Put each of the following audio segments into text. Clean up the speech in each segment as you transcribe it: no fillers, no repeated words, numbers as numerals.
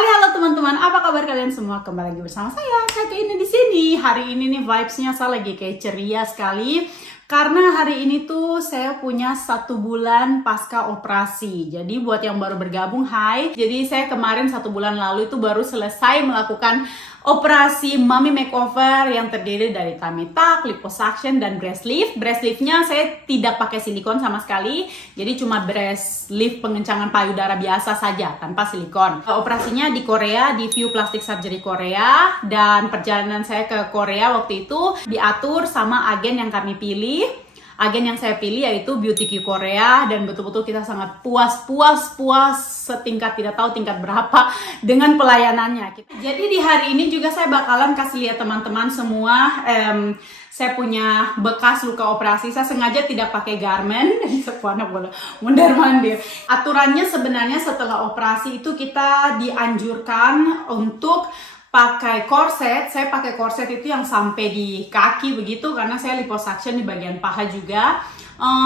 Halo teman-teman, apa kabar kalian semua? Kembali lagi bersama saya, Kak ini di sini. Hari ini nih vibes-nya saya lagi kayak ceria sekali. Karena hari ini tuh saya punya 1 bulan pasca operasi. Jadi buat yang baru bergabung, hai. Jadi saya kemarin 1 bulan lalu itu baru selesai melakukan operasi Mommy Makeover yang terdiri dari tummy tuck, liposuction, dan breast lift. Breast liftnya saya tidak pakai silikon sama sekali. Jadi cuma breast lift pengencangan payudara biasa saja, tanpa silikon. Operasinya di Korea, di View Plastic Surgery Korea. Dan perjalanan saya ke Korea waktu itu diatur sama agen yang kami pilih. Agen yang saya pilih yaitu Beauty Q Korea, dan betul-betul kita sangat puas setingkat tidak tahu tingkat berapa dengan pelayanannya. Jadi di hari ini juga saya bakalan kasih lihat teman-teman semua saya punya bekas luka operasi. Saya sengaja tidak pakai garment, sepuana boleh mondar-mandir. Aturannya sebenarnya setelah operasi itu kita dianjurkan untuk pakai korset. Saya pakai korset itu yang sampai di kaki begitu karena saya liposuction di bagian paha juga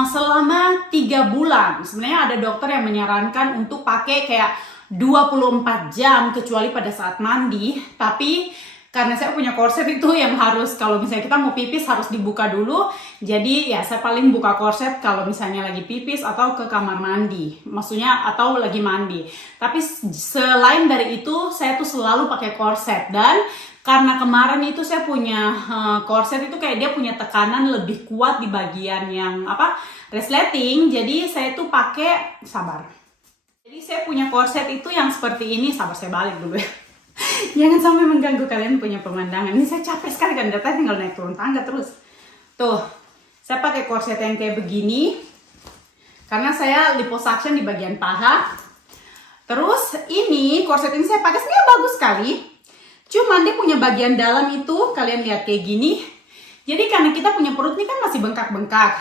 selama 3 bulan. Sebenarnya ada dokter yang menyarankan untuk pakai kayak 24 jam kecuali pada saat mandi, tapi karena saya punya korset itu yang harus kalau misalnya kita mau pipis harus dibuka dulu. Jadi ya saya paling buka korset kalau misalnya lagi pipis atau ke kamar mandi. Maksudnya atau lagi mandi. Tapi selain dari itu saya tuh selalu pakai korset. Dan karena kemarin itu saya punya korset itu kayak dia punya tekanan lebih kuat di bagian yang resleting. Jadi saya tuh pakai Jadi saya punya korset itu yang seperti ini. Saya balik dulu ya. Jangan sampai mengganggu kalian punya pemandangan. Ini saya capek sekali kan, datanya tinggal naik turun tangga terus. Tuh, saya pakai korset yang kayak begini karena saya liposuction di bagian paha. Terus ini korset ini saya pakai sebenarnya bagus sekali. Cuman dia punya bagian dalam itu kalian lihat kayak gini. Jadi karena kita punya perut ini kan masih bengkak-bengkak.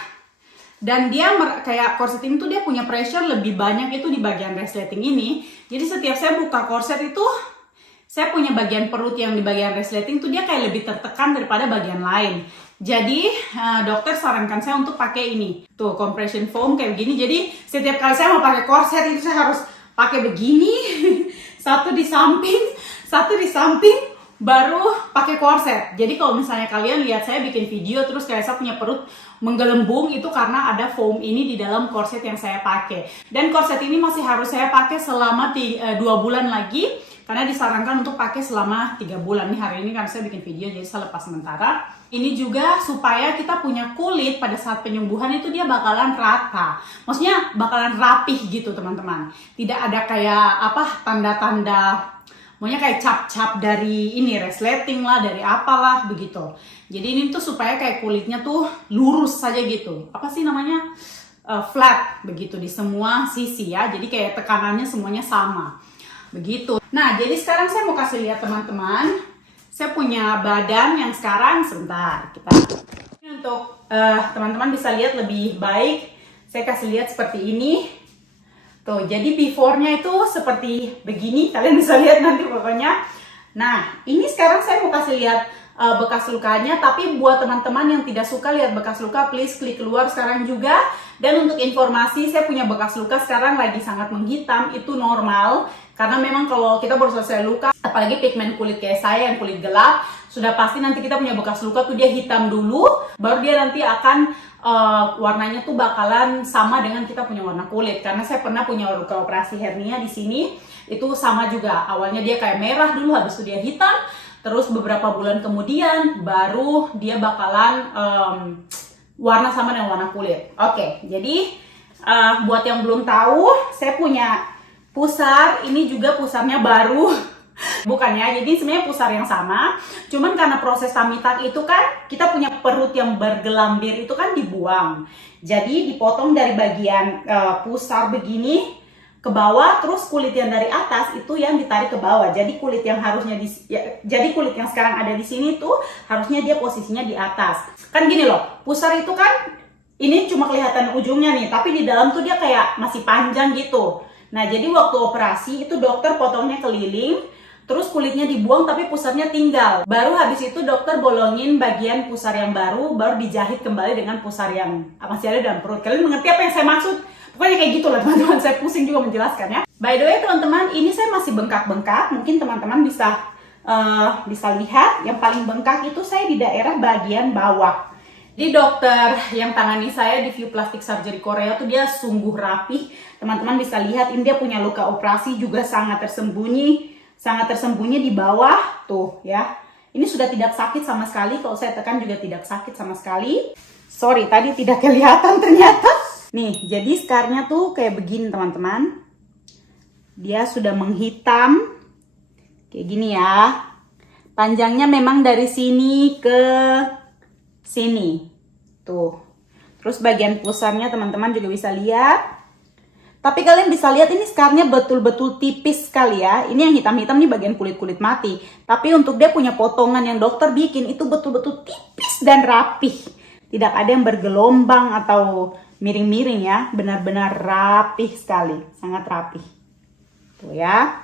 Dan dia kayak korset ini tuh dia punya pressure lebih banyak itu di bagian resleting ini. Jadi setiap saya buka korset itu saya punya bagian perut yang di bagian resleting tuh dia kayak lebih tertekan daripada bagian lain. Jadi dokter sarankan saya untuk pakai ini. Tuh compression foam kayak begini. Jadi setiap kali saya mau pakai korset itu saya harus pakai begini. Satu di samping baru pakai korset. Jadi kalau misalnya kalian lihat saya bikin video terus kayak saya punya perut menggelembung, itu karena ada foam ini di dalam korset yang saya pakai. Dan korset ini masih harus saya pakai selama 2 bulan lagi. Karena disarankan untuk pakai selama 3 bulan. Nih hari ini kan saya bikin video jadi saya lepas sementara. Ini juga supaya kita punya kulit pada saat penyembuhan itu dia bakalan rata. Maksudnya bakalan rapih gitu teman-teman. Tidak ada kayak tanda-tanda, maunya kayak cap-cap dari ini resleting lah, dari apalah begitu. Jadi ini tuh supaya kayak kulitnya tuh lurus saja gitu. Apa sih namanya? Flat begitu di semua sisi ya. Jadi kayak tekanannya semuanya sama. Begitu. Nah, jadi sekarang saya mau kasih lihat teman-teman. Saya punya badan yang sekarang, sebentar. Ini untuk teman-teman bisa lihat lebih baik. Saya kasih lihat seperti ini. Tuh, jadi before-nya itu seperti begini. Kalian bisa lihat nanti pokoknya. Nah, ini sekarang saya mau kasih lihat bekas lukanya. Tapi buat teman-teman yang tidak suka lihat bekas luka, please klik keluar sekarang juga. Dan untuk informasi, saya punya bekas luka sekarang lagi sangat menghitam. Itu normal. Karena memang kalau kita baru selesai luka, apalagi pigmen kulit kayak saya yang kulit gelap, sudah pasti nanti kita punya bekas luka tuh dia hitam dulu, baru dia nanti akan warnanya tuh bakalan sama dengan kita punya warna kulit. Karena saya pernah punya luka operasi hernia di sini, itu sama juga. Awalnya dia kayak merah dulu, habis itu dia hitam, terus beberapa bulan kemudian baru dia bakalan warna sama dengan warna kulit. Oke, jadi buat yang belum tahu, saya punya pusar, ini juga pusarnya baru. Bukan ya, jadi sebenarnya pusar yang sama. Cuman karena proses tummy tuck itu kan, kita punya perut yang bergelambir itu kan dibuang. Jadi dipotong dari bagian pusar begini ke bawah, terus kulit yang dari atas itu yang ditarik ke bawah. Jadi kulit yang harusnya kulit yang sekarang ada di sini tuh harusnya dia posisinya di atas. Kan gini loh, pusar itu kan ini cuma kelihatan ujungnya nih, tapi di dalam tuh dia kayak masih panjang gitu. Nah, jadi waktu operasi itu dokter potongnya keliling, terus kulitnya dibuang tapi pusarnya tinggal. Baru habis itu dokter bolongin bagian pusar yang baru dijahit kembali dengan pusar yang masih ada dalam perut. Kalian mengerti apa yang saya maksud? Pokoknya kayak gitu lah teman-teman, saya pusing juga menjelaskannya. By the way teman-teman, ini saya masih bengkak-bengkak. Mungkin teman-teman bisa lihat, yang paling bengkak itu saya di daerah bagian bawah. Di dokter yang tangani saya di View Plastic Surgery Korea tuh dia sungguh rapih. Teman-teman bisa lihat ini dia punya luka operasi juga sangat tersembunyi di bawah tuh ya. Ini sudah tidak sakit sama sekali, kalau saya tekan juga tidak sakit sama sekali. Sorry, tadi tidak kelihatan ternyata. Nih, jadi scarnya tuh kayak begini teman-teman. Dia sudah menghitam. Kayak gini ya. Panjangnya memang dari sini ke sini. Tuh. Terus bagian pusarnya teman-teman juga bisa lihat. Tapi kalian bisa lihat ini scarnya betul-betul tipis sekali ya. Ini yang hitam-hitam nih bagian kulit-kulit mati. Tapi untuk dia punya potongan yang dokter bikin itu betul-betul tipis dan rapih. Tidak ada yang bergelombang atau miring-miring ya. Benar-benar rapih sekali. Sangat rapih. Tuh ya.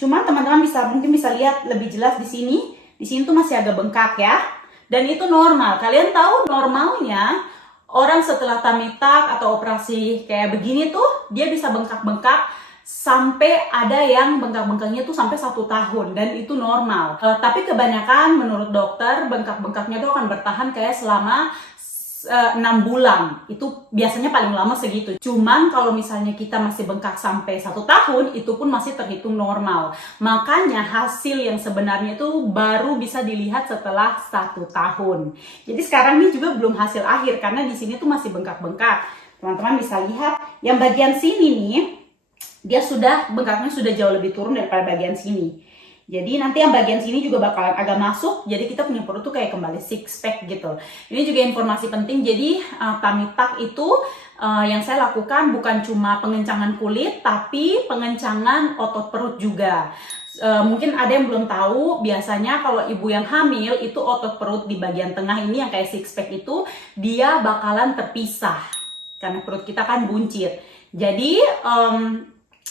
Cuma teman-teman mungkin bisa lihat lebih jelas di sini. Di sini tuh masih agak bengkak ya. Dan itu normal. Kalian tahu normalnya orang setelah tummy tuck atau operasi kayak begini tuh dia bisa bengkak-bengkak sampai ada yang bengkak-bengkaknya tuh sampai 1 tahun dan itu normal. Tapi kebanyakan menurut dokter bengkak-bengkaknya tuh akan bertahan kayak selama 6 bulan. Itu biasanya paling lama segitu. Cuman kalau misalnya kita masih bengkak sampai 1 tahun, itu pun masih terhitung normal. Makanya hasil yang sebenarnya itu baru bisa dilihat setelah 1 tahun. Jadi sekarang ini juga belum hasil akhir karena di sini tuh masih bengkak-bengkak. Teman-teman bisa lihat yang bagian sini nih, dia bengkaknya sudah jauh lebih turun daripada bagian sini. Jadi nanti yang bagian sini juga bakalan agak masuk, jadi kita punya perut tuh kayak kembali six pack gitu. Ini juga informasi penting, jadi tummy tuck itu yang saya lakukan bukan cuma pengencangan kulit, tapi pengencangan otot perut juga. Mungkin ada yang belum tahu, biasanya kalau ibu yang hamil itu otot perut di bagian tengah ini yang kayak six pack itu, dia bakalan terpisah. Karena perut kita kan buncit. Jadi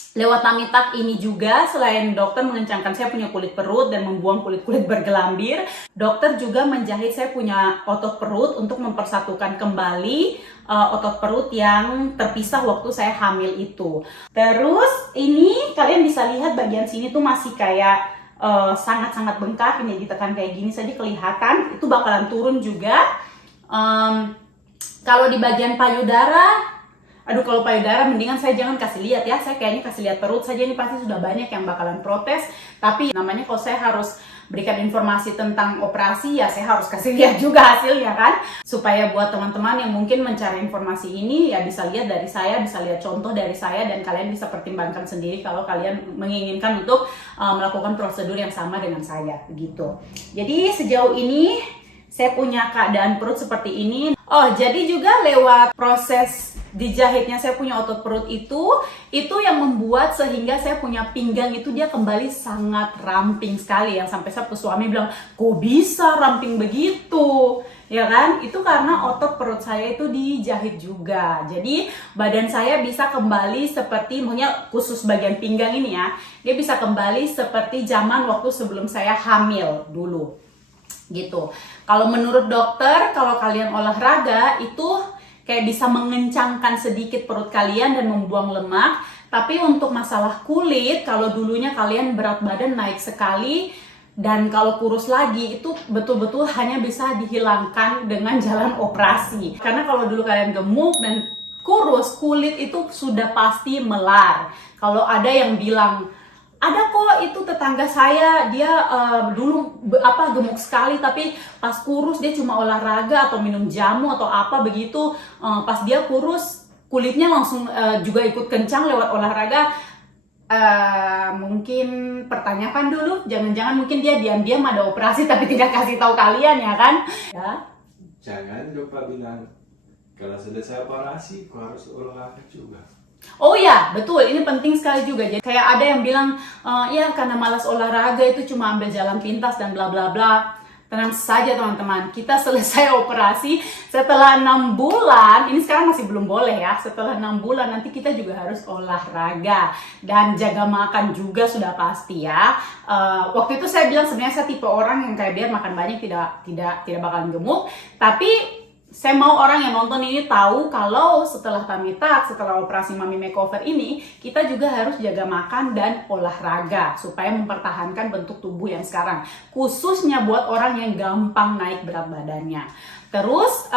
lewat tummy tuck ini juga, selain dokter mengencangkan saya punya kulit perut dan membuang kulit-kulit bergelambir, dokter juga menjahit saya punya otot perut untuk mempersatukan kembali otot perut yang terpisah waktu saya hamil itu. Terus ini kalian bisa lihat bagian sini tuh masih kayak sangat-sangat bengkak, ini ditekan kayak gini saja kelihatan, itu bakalan turun juga. Kalau di bagian payudara, aduh kalau payudara mendingan saya jangan kasih lihat ya, saya kayaknya kasih lihat perut saja, ini pasti sudah banyak yang bakalan protes. Tapi namanya kalau saya harus berikan informasi tentang operasi ya saya harus kasih lihat juga hasilnya kan, supaya buat teman-teman yang mungkin mencari informasi ini ya bisa lihat dari saya, bisa lihat contoh dari saya, dan kalian bisa pertimbangkan sendiri kalau kalian menginginkan untuk melakukan prosedur yang sama dengan saya begitu. Jadi sejauh ini saya punya keadaan perut seperti ini. Oh, jadi juga lewat proses dijahitnya saya punya otot perut itu yang membuat sehingga saya punya pinggang itu dia kembali sangat ramping sekali, yang sampai saya suami bilang, kok bisa ramping begitu? Ya kan? Itu karena otot perut saya itu dijahit juga. Jadi badan saya bisa kembali seperti, maksudnya khusus bagian pinggang ini ya, dia bisa kembali seperti zaman waktu sebelum saya hamil dulu. Gitu. Kalau menurut dokter, kalau kalian olahraga itu kayak bisa mengencangkan sedikit perut kalian dan membuang lemak. Tapi untuk masalah kulit, kalau dulunya kalian berat badan naik sekali dan kalau kurus lagi, itu betul-betul hanya bisa dihilangkan dengan jalan operasi. Karena kalau dulu kalian gemuk dan kurus, kulit itu sudah pasti melar. Kalau ada yang bilang, ada kok itu tetangga saya, dia dulu gemuk sekali tapi pas kurus dia cuma olahraga atau minum jamu atau apa begitu, pas dia kurus kulitnya langsung juga ikut kencang lewat olahraga. Mungkin pertanyakan dulu, jangan-jangan mungkin dia diam-diam ada operasi tapi tidak kasih tahu kalian ya kan? Ya. Jangan lupa bilang kalau selesai operasi kau harus olahraga juga. Oh ya, betul. Ini penting sekali juga. Jadi kayak ada yang bilang, ya karena malas olahraga itu cuma ambil jalan pintas dan bla bla bla. Tenang saja teman-teman, kita selesai operasi setelah 6 bulan, ini sekarang masih belum boleh ya, setelah 6 bulan nanti kita juga harus olahraga dan jaga makan juga sudah pasti ya. Waktu itu saya bilang sebenarnya saya tipe orang yang kayak biar makan banyak tidak bakalan gemuk, tapi saya mau orang yang nonton ini tahu kalau setelah tummy tuck, setelah operasi Mami Makeover ini, kita juga harus jaga makan dan olahraga supaya mempertahankan bentuk tubuh yang sekarang. Khususnya buat orang yang gampang naik berat badannya. Terus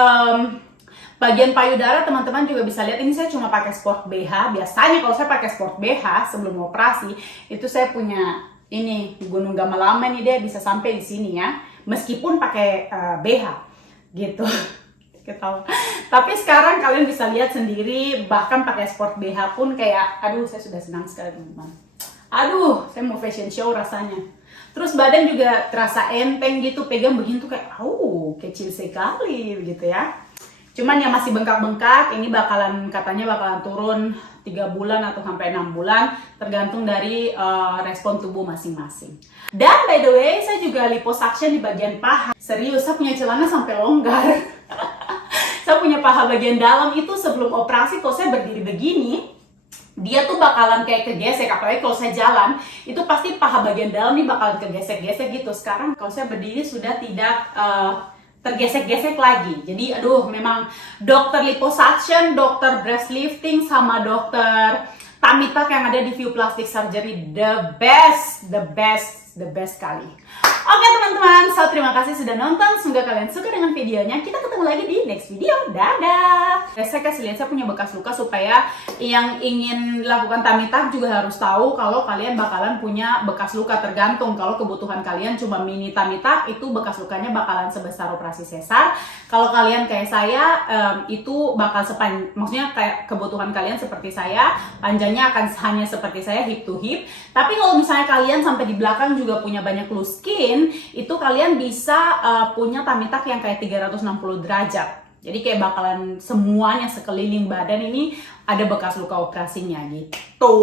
bagian payudara teman-teman juga bisa lihat, ini saya cuma pakai sport BH. Biasanya kalau saya pakai sport BH sebelum operasi, itu saya punya ini Gunung Gamalama nih, dia bisa sampai di sini ya. Meskipun pakai BH gitu. Ketawa. Tapi sekarang kalian bisa lihat sendiri, bahkan pakai sport BH pun kayak, aduh saya sudah senang sekali teman-teman. Aduh, saya mau fashion show rasanya. Terus badan juga terasa enteng gitu, pegang begini tuh kayak, kecil sekali gitu ya. Cuman yang masih bengkak-bengkak, ini katanya bakalan turun 3 bulan atau sampai 6 bulan, tergantung dari respon tubuh masing-masing. Dan by the way, saya juga liposuction di bagian paha. Serius, saya punya celana sampai longgar. Saya punya paha bagian dalam itu sebelum operasi, kalau saya berdiri begini, dia tuh bakalan kayak kegesek, apalagi kalau saya jalan, itu pasti paha bagian dalam nih bakalan kegesek-gesek gitu. Sekarang kalau saya berdiri sudah tidak tergesek-gesek lagi. Jadi aduh, memang dokter liposuction, dokter breast lifting, sama dokter tummy tuck yang ada di View Plastic Surgery, the best kali. Oke teman-teman, terima kasih sudah nonton. Semoga kalian suka dengan videonya. Kita ketemu lagi di next video. Dadah. Saya kasih lihat, saya punya bekas luka supaya yang ingin lakukan tummy tuck juga harus tahu kalau kalian bakalan punya bekas luka. Tergantung, kalau kebutuhan kalian cuma mini tummy tuck, itu bekas lukanya bakalan sebesar operasi sesar. Kalau kalian kayak saya, itu bakal maksudnya kayak kebutuhan kalian seperti saya, panjangnya akan hanya seperti saya, hip to hip. Tapi kalau misalnya kalian sampai di belakang juga punya banyak loose skin, itu kalian bisa punya tummy tuck yang kayak 360 derajat. Jadi kayak bakalan semuanya sekeliling badan ini ada bekas luka operasinya gitu.